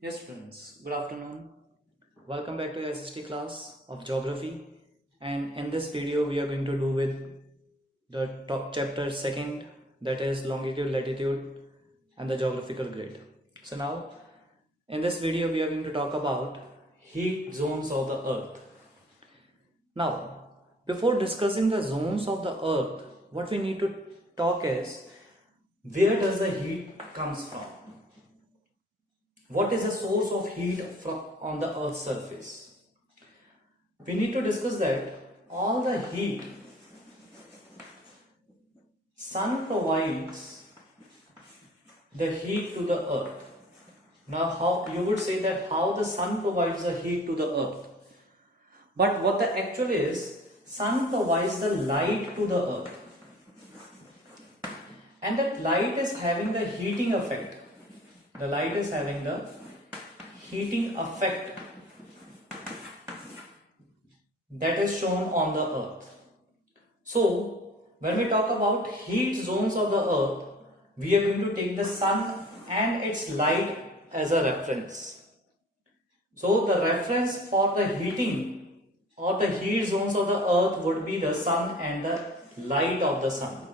Yes friends, good afternoon. Welcome back to SST class of geography, and in this video we are going to do with the top chapter second, that is longitude, latitude and the geographical grid. So now in this video we are going to talk about heat zones of the earth. Now before discussing the zones of the earth, what we need to talk is where does the heat comes from? What is the source of heat on the earth's surface? We need to discuss that all the heat sun provides the heat to the earth. Now how you would say that how the sun provides the heat to the earth, but what the actual is, sun provides the light to the earth, and that light is having the heating effect. The light is having the heating effect that is shown on the earth. So when we talk about heat zones of the earth, we are going to take the sun and its light as a reference. So the reference for the heating or the heat zones of the earth would be the sun and the light of the sun.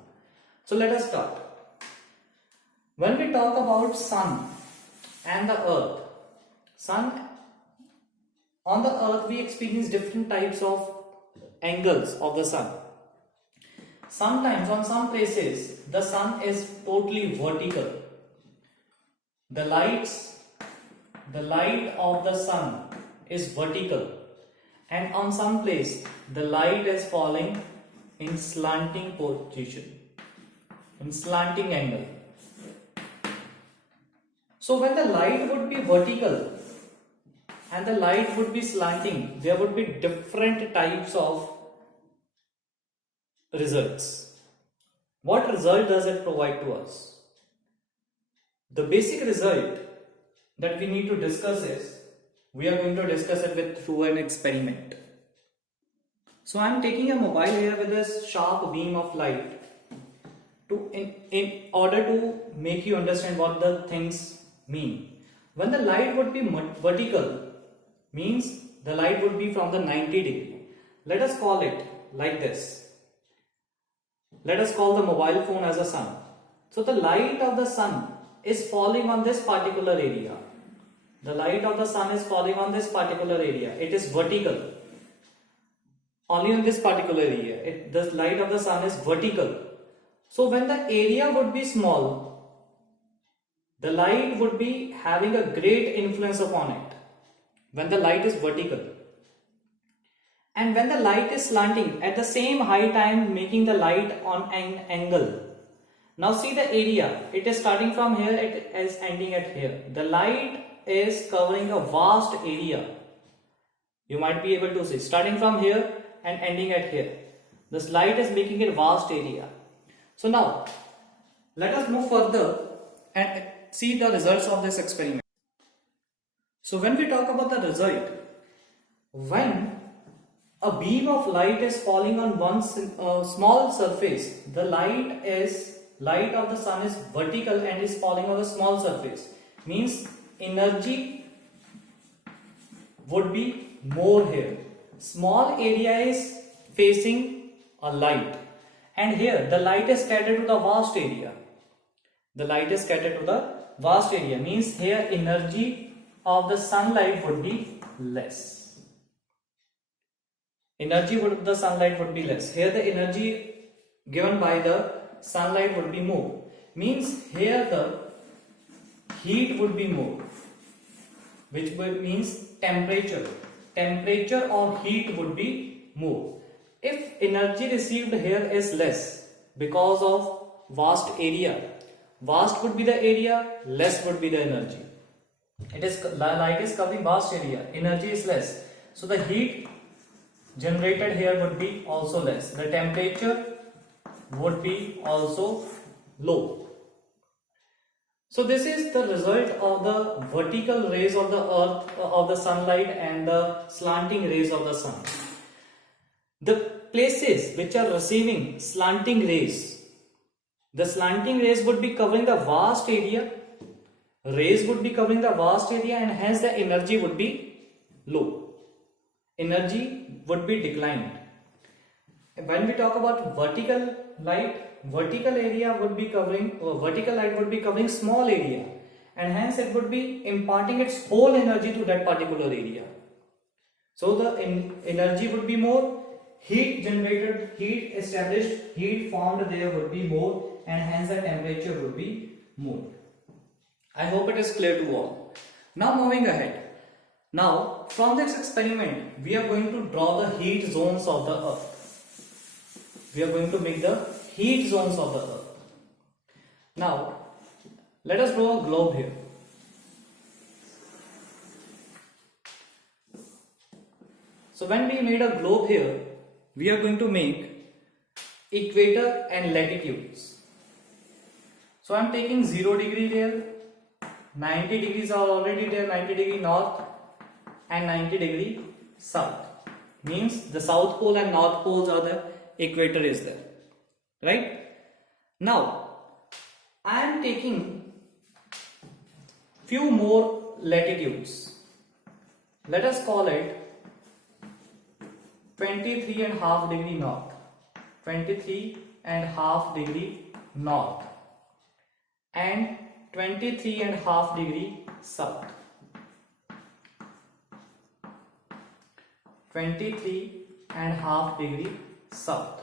So let us start. When we talk about sun and the earth, on the earth we experience different types of angles of the sun. Sometimes on some places the sun is totally vertical. The light of the sun is vertical, and on some place the light is falling in slanting position, in slanting angle. So when the light would be vertical and the light would be slanting, there would be different types of results. What result does it provide to us? The basic result that we need to discuss is, we are going to discuss it through an experiment. So I am taking a mobile here with a sharp beam of light in order to make you understand what the things mean. When the light would be vertical, means the light would be from the 90 degree. Let us call it like this. Let us call the mobile phone as a sun. So the light of the sun is falling on this particular area. The light of the sun is falling on this particular area. It is vertical. Only on this particular area. The light of the sun is vertical. So when the area would be small, the light would be having a great influence upon it when the light is vertical. And when the light is slanting, at the same height I am making the light on an angle. Now see the area, it is starting from here, it is ending at here. The light is covering a vast area. You might be able to see, starting from here and ending at here. This light is making a vast area. So now, let us move further and see the results of this experiment. So when we talk about the result, when a beam of light is falling on one small surface, the light of the sun is vertical and is falling on a small surface, means energy would be more here. Small area is facing a light, and here the light is scattered to the vast area. The light is scattered to the vast area, means here energy of the sunlight would be less. Energy of the sunlight would be less. Here the energy given by the sunlight would be more, means here the heat would be more, which means temperature or heat would be more. If energy received here is less because of vast area, vast would be the area, less would be the energy. Light is covering vast area, energy is less, so the heat generated here would be also less. The temperature would be also low. So this is the result of the vertical rays of the earth, of the sunlight, and the slanting rays of the sun. The places which are receiving slanting rays, the slanting rays would be covering the vast area Rays would be covering the vast area and hence the energy would be low. Energy would be declined. When we talk about vertical light, vertical area would be covering, vertical light would be covering small area, and hence it would be imparting its whole energy to that particular area. So the energy would be more, heat generated, heat established, heat formed there would be more, and hence the temperature would be more. I hope it is clear to all. Now moving ahead. Now from this experiment we are going to draw the heat zones of the earth. We are going to make the heat zones of the earth. Now let us draw a globe here. So when we made a globe here, we are going to make equator and latitudes. So I am taking 0 degree there, 90 degrees are already there, 90 degree north and 90 degree south. Means the south pole and north poles are there, equator is there. Right? Now I am taking few more latitudes. Let us call it 23.5 degree north, 23.5 degree north and 23.5 degree south, 23.5 degree south.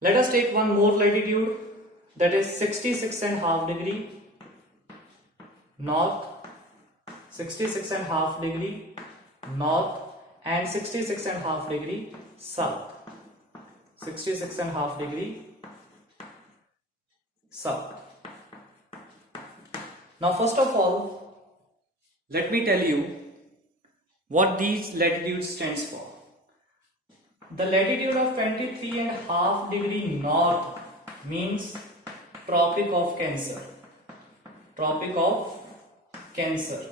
Let us take one more latitude, that is 66.5 degree north, 66.5 degree north and 66.5 degree south, 66.5 degree south. Now first of all, let me tell you what these latitudes stands for. The latitude of 23.5 degree north means Tropic of Cancer. Tropic of Cancer.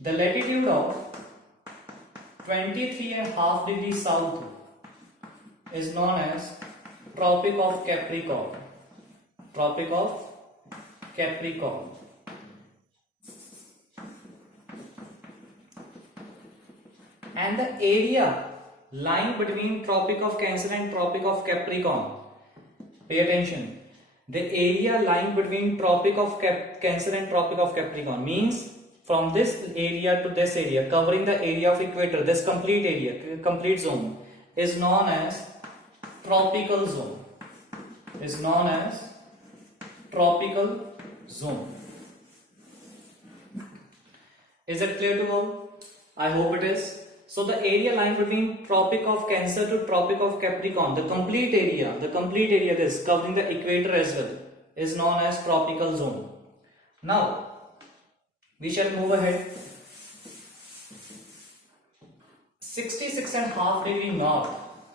The latitude of 23.5 degree south is known as Tropic of Capricorn. Tropic of Capricorn. And the area lying between Tropic of Cancer and Tropic of Capricorn, pay attention, the area lying between Tropic of Cancer and Tropic of Capricorn means from this area to this area, covering the area of equator, this complete area, complete zone is known as tropical zone. Is known as tropical zone. Is it clear to all? I hope it is. So the area lying between Tropic of Cancer to Tropic of Capricorn, the complete area this covering the equator as well, is known as tropical zone. Now we shall move ahead. 66.5 degree north,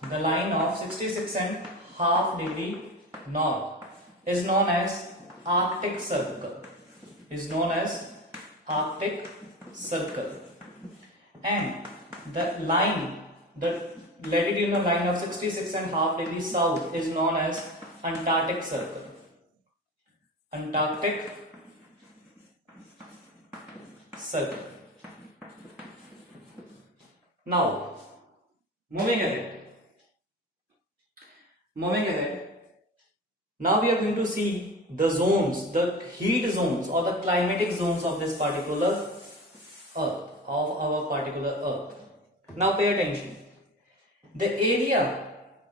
the line of 66.5 degree north is known as Arctic Circle. Is known as Arctic Circle. And the line, the latitudinal line of 66.5 degrees south is known as Antarctic Circle. Antarctic Circle. Now, moving ahead. Now we are going to see the zones, the heat zones or the climatic zones of this particular Earth, of our particular Earth. Now pay attention. The area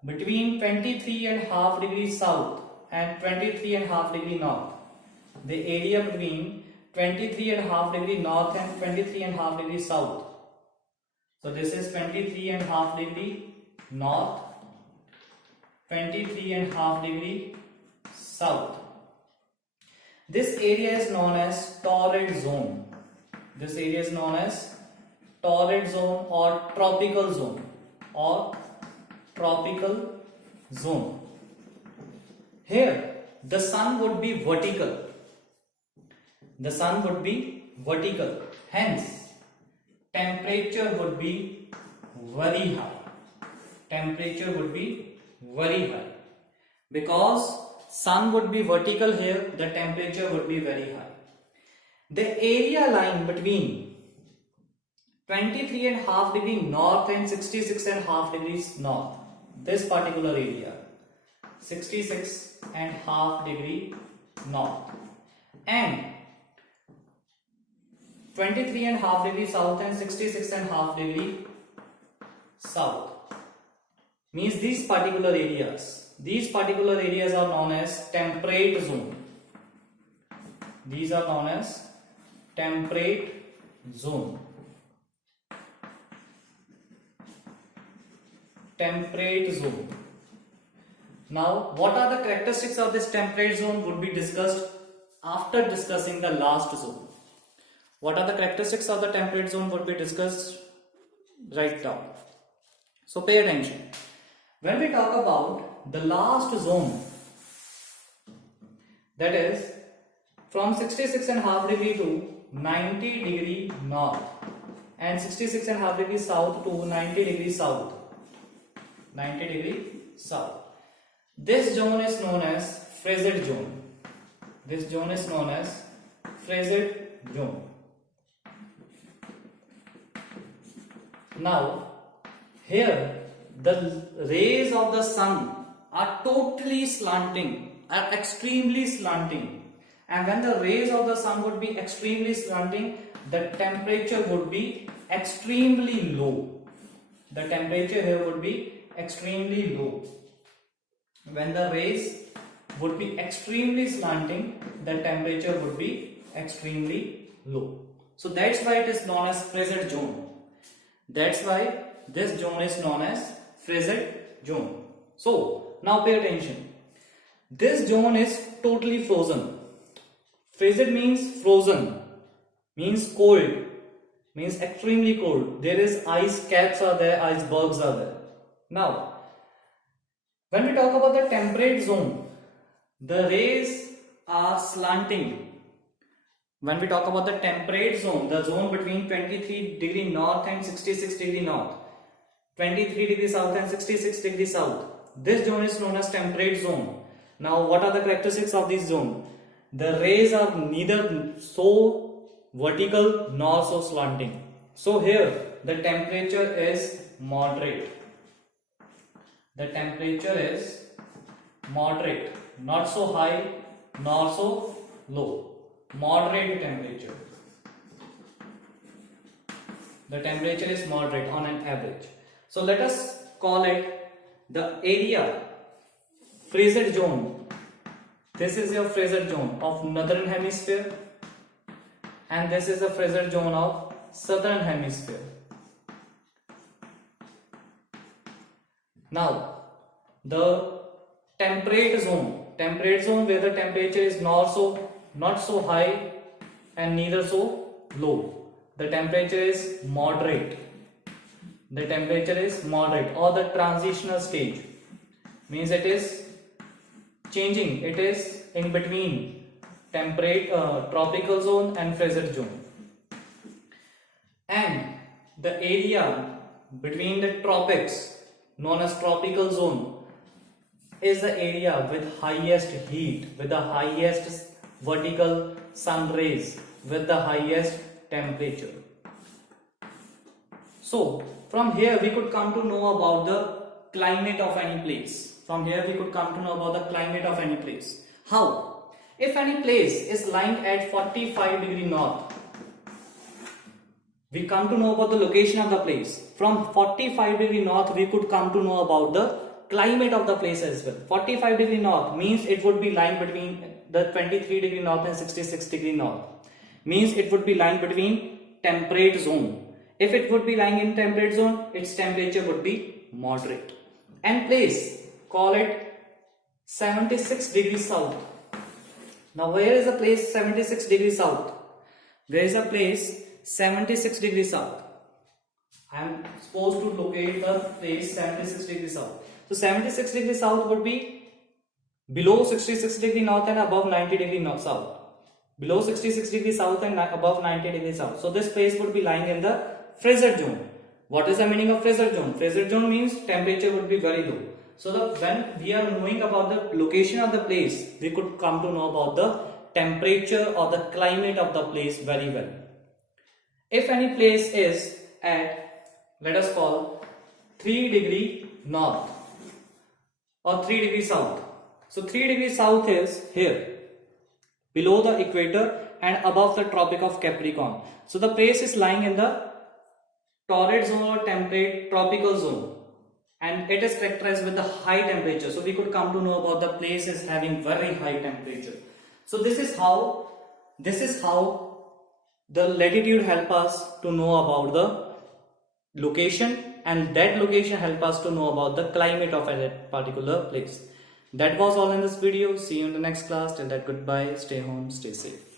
between 23.5 degrees south and 23.5 degree north, the area between 23.5 degree north and 23.5 degree south. So this is 23.5 degree north, 23.5 degree south. This area is known as torrid zone. This area is known as torrid zone or tropical zone or tropical zone. Here the sun would be vertical. The sun would be vertical. Hence temperature would be very high. Temperature would be very high because sun would be vertical here, the temperature would be very high. The area lying between 23.5 degree north and 66.5 degrees north, this particular area, 66.5 degree north and 23.5 degree south and 66.5 degree south, means these particular areas are known as temperate zone. These are known as temperate zone. Temperate zone. Now, what are the characteristics of this temperate zone would be discussed after discussing the last zone. What are the characteristics of the temperate zone would be discussed right now. So pay attention. When we talk about the last zone, that is from 66.5 degree to 90 degree north and 66.5 degree south to 90 degree south. 90 degree south. This zone is known as Fraser zone. This zone is known as Fraser zone. Now, here the rays of the sun are totally slanting, are extremely slanting, and when the rays of the sun would be extremely slanting, the temperature would be extremely low. The temperature here would be extremely low. When the rays would be extremely slanting, the temperature would be extremely low. So that's why it is known as Fraser zone. That's why this zone is known as Fraser zone. So now pay attention. This zone is totally frozen. Fraser means frozen, means cold, means extremely cold. There is ice caps are there, icebergs are there. Now, when we talk about the temperate zone, the rays are slanting. When we talk about the temperate zone, the zone between 23 degree north and 66 degree north, 23 degree south and 66 degree south, this zone is known as temperate zone. Now, what are the characteristics of this zone? The rays are neither so vertical nor so slanting. So here the temperature is moderate. The temperature is moderate, not so high nor so low. Moderate temperature. The temperature is moderate on an average. So let us call it the area Fraser zone. This is your Fraser zone of northern hemisphere and this is the Fraser zone of southern hemisphere. Now the temperate zone where the temperature is not so high and neither so low. The temperature is moderate. The temperature is moderate, or the transitional stage, means it is changing. It is in between temperate tropical zone and Fraser zone. And the area between the tropics, known as tropical zone, is the area with highest heat, with the highest vertical sun rays, with the highest temperature. So from here we could come to know about the climate of any place. From here we could come to know about the climate of any place. How? If any place is lying at 45 degree north, we come to know about the location of the place. From 45 degree north we could come to know about the climate of the place as well. 45 degree north means it would be lying between the 23 degree north and 66 degree north. Means it would be lying between temperate zone. If it would be lying in temperate zone, its temperature would be moderate. And place, call it 76 degrees south. Now where is the place 76 degrees south? Where is the place 76 degrees south? I am supposed to locate the place 76 degrees south. So 76 degrees south would be below 66 degree north and above 90 degree north south. Below 66 degree south and above 90 degree south. So this place would be lying in the Fraser zone. What is the meaning of Fraser zone? Fraser zone means temperature would be very low. So when we are knowing about the location of the place, we could come to know about the temperature or the climate of the place very well. If any place is at, let us call 3 degree north or 3 degree south. So 3 degree south is here, below the equator and above the Tropic of Capricorn. So the place is lying in the torrid zone or temperate tropical zone, and it is characterized with the high temperature. So we could come to know about the place is having very high temperature. So this is how the latitude help us to know about the location, and that location help us to know about the climate of a particular place. That was all in this video. See you in the next class. Till that, goodbye. Stay home, stay safe.